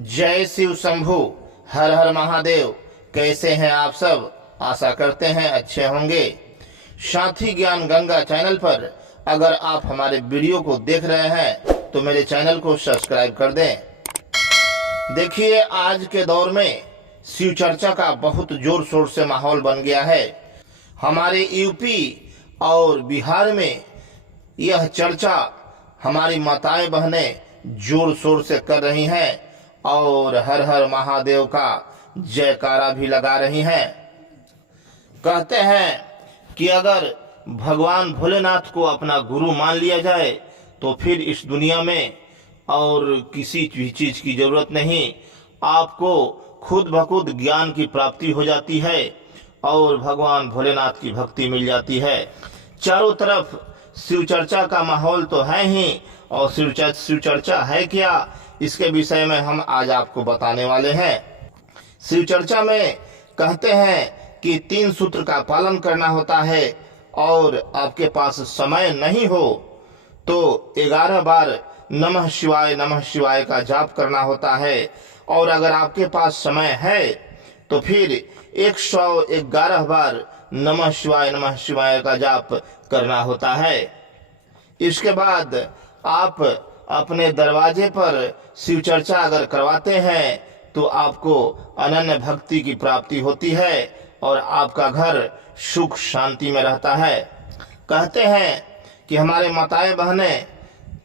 जय शिव शंभु। हर हर महादेव। कैसे हैं आप सब? आशा करते हैं अच्छे होंगे। साथी ज्ञान गंगा चैनल पर अगर आप हमारे वीडियो को देख रहे हैं तो मेरे चैनल को सब्सक्राइब कर दें। देखिए, आज के दौर में शिव चर्चा का बहुत जोर शोर से माहौल बन गया है। हमारे यूपी और बिहार में यह चर्चा हमारी माताएं बहनें जोर शोर से कर रही हैं और हर हर महादेव का जयकारा भी लगा रही हैं। कहते हैं कि अगर भगवान भोलेनाथ को अपना गुरु मान लिया जाए तो फिर इस दुनिया में और किसी भी चीज की जरूरत नहीं। आपको खुद ब खुद ज्ञान की प्राप्ति हो जाती है और भगवान भोलेनाथ की भक्ति मिल जाती है। चारों तरफ शिव चर्चा का माहौल तो है ही, और शिव चर्चा है क्या, इसके विषय में हम आज आपको बताने वाले हैं। शिव चर्चा में कहते हैं कि 3 सूत्र का पालन करना होता है और आपके पास समय नहीं हो तो 11 बार नमः शिवाय का जाप करना होता है, और अगर आपके पास समय है तो फिर 111 बार नमः शिवाय का जाप करना होता है। इसके बाद आप अपने दरवाजे पर शिव चर्चा अगर करवाते हैं तो आपको अनन्य भक्ति की प्राप्ति होती है और आपका घर सुख शांति में रहता है। कहते हैं कि हमारे माताएं बहनें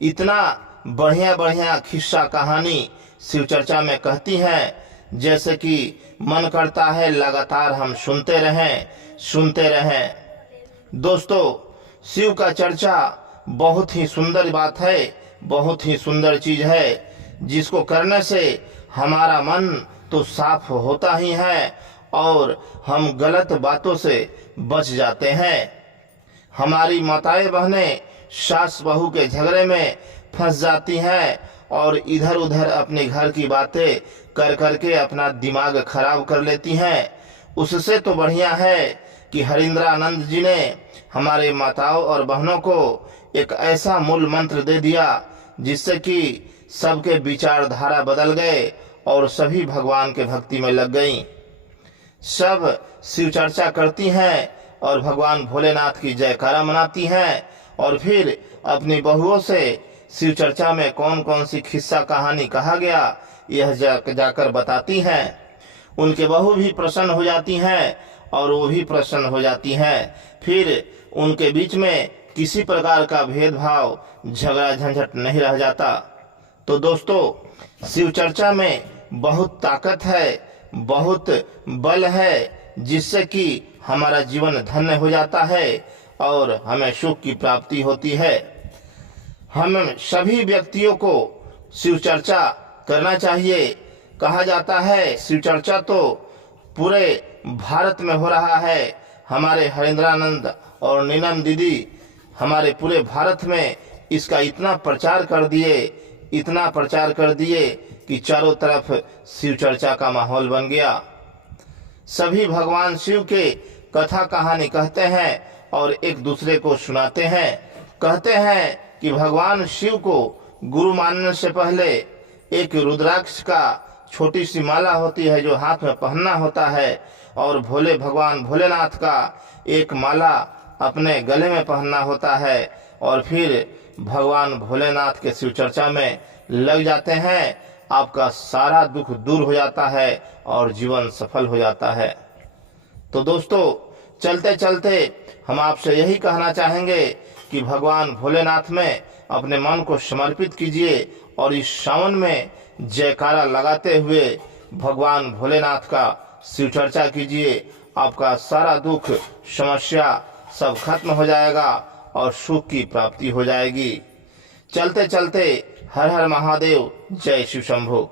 इतना बढ़िया बढ़िया किस्सा कहानी शिव चर्चा में कहती हैं, जैसे कि मन करता है लगातार हम सुनते रहें। दोस्तों, शिव का चर्चा बहुत ही सुंदर बात है, बहुत ही सुंदर चीज है, जिसको करने से हमारा मन तो साफ होता ही है और हम गलत बातों से बच जाते हैं। हमारी माताएं बहनें सास बहू के झगड़े में फंस जाती हैं और इधर उधर अपने घर की बातें कर करके अपना दिमाग खराब कर लेती हैं। उससे तो बढ़िया है कि हरिंद्रानंद जी ने हमारे माताओं और बहनों को एक ऐसा मूल मंत्र दे दिया जिससे कि सबके विचारधारा बदल गए और सभी भगवान के भक्ति में लग गईं। सब शिव चर्चा करती हैं और भगवान भोलेनाथ की जयकारा मनाती हैं और फिर अपनी बहुओं से शिव चर्चा में कौन कौन सी किस्सा कहानी कहा गया यह जाकर बताती हैं। उनके बहू भी प्रसन्न हो जाती हैं और वो भी प्रसन्न हो जाती हैं। फिर उनके बीच में किसी प्रकार का भेदभाव झगड़ा झंझट नहीं रह जाता। तो दोस्तों, शिव चर्चा में बहुत ताकत है, बहुत बल है, जिससे कि हमारा जीवन धन्य हो जाता है और हमें सुख की प्राप्ति होती है। हम सभी व्यक्तियों को शिव चर्चा करना चाहिए। कहा जाता है शिव चर्चा तो पूरे भारत में हो रहा है। हमारे हरिंद्रानंद और नीलम दीदी हमारे पूरे भारत में इसका इतना प्रचार कर दिए कि चारों तरफ शिव चर्चा का माहौल बन गया। सभी भगवान शिव के कथा कहानी कहते हैं और एक दूसरे को सुनाते हैं। कहते हैं कि भगवान शिव को गुरु मानने से पहले एक रुद्राक्ष का छोटी सी माला होती है जो हाथ में पहनना होता है, और भगवान भोलेनाथ का एक माला अपने गले में पहनना होता है, और फिर भगवान भोलेनाथ के शिव चर्चा में लग जाते हैं। आपका सारा दुख दूर हो जाता है और जीवन सफल हो जाता है। तो दोस्तों, चलते चलते हम आपसे यही कहना चाहेंगे कि भगवान भोलेनाथ में अपने मन को समर्पित कीजिए और इस सावन में जयकारा लगाते हुए भगवान भोलेनाथ का शिव चर्चा कीजिए। आपका सारा दुख समस्या सब खत्म हो जाएगा और सुख की प्राप्ति हो जाएगी। चलते चलते हर हर महादेव। जय शिव शंभु।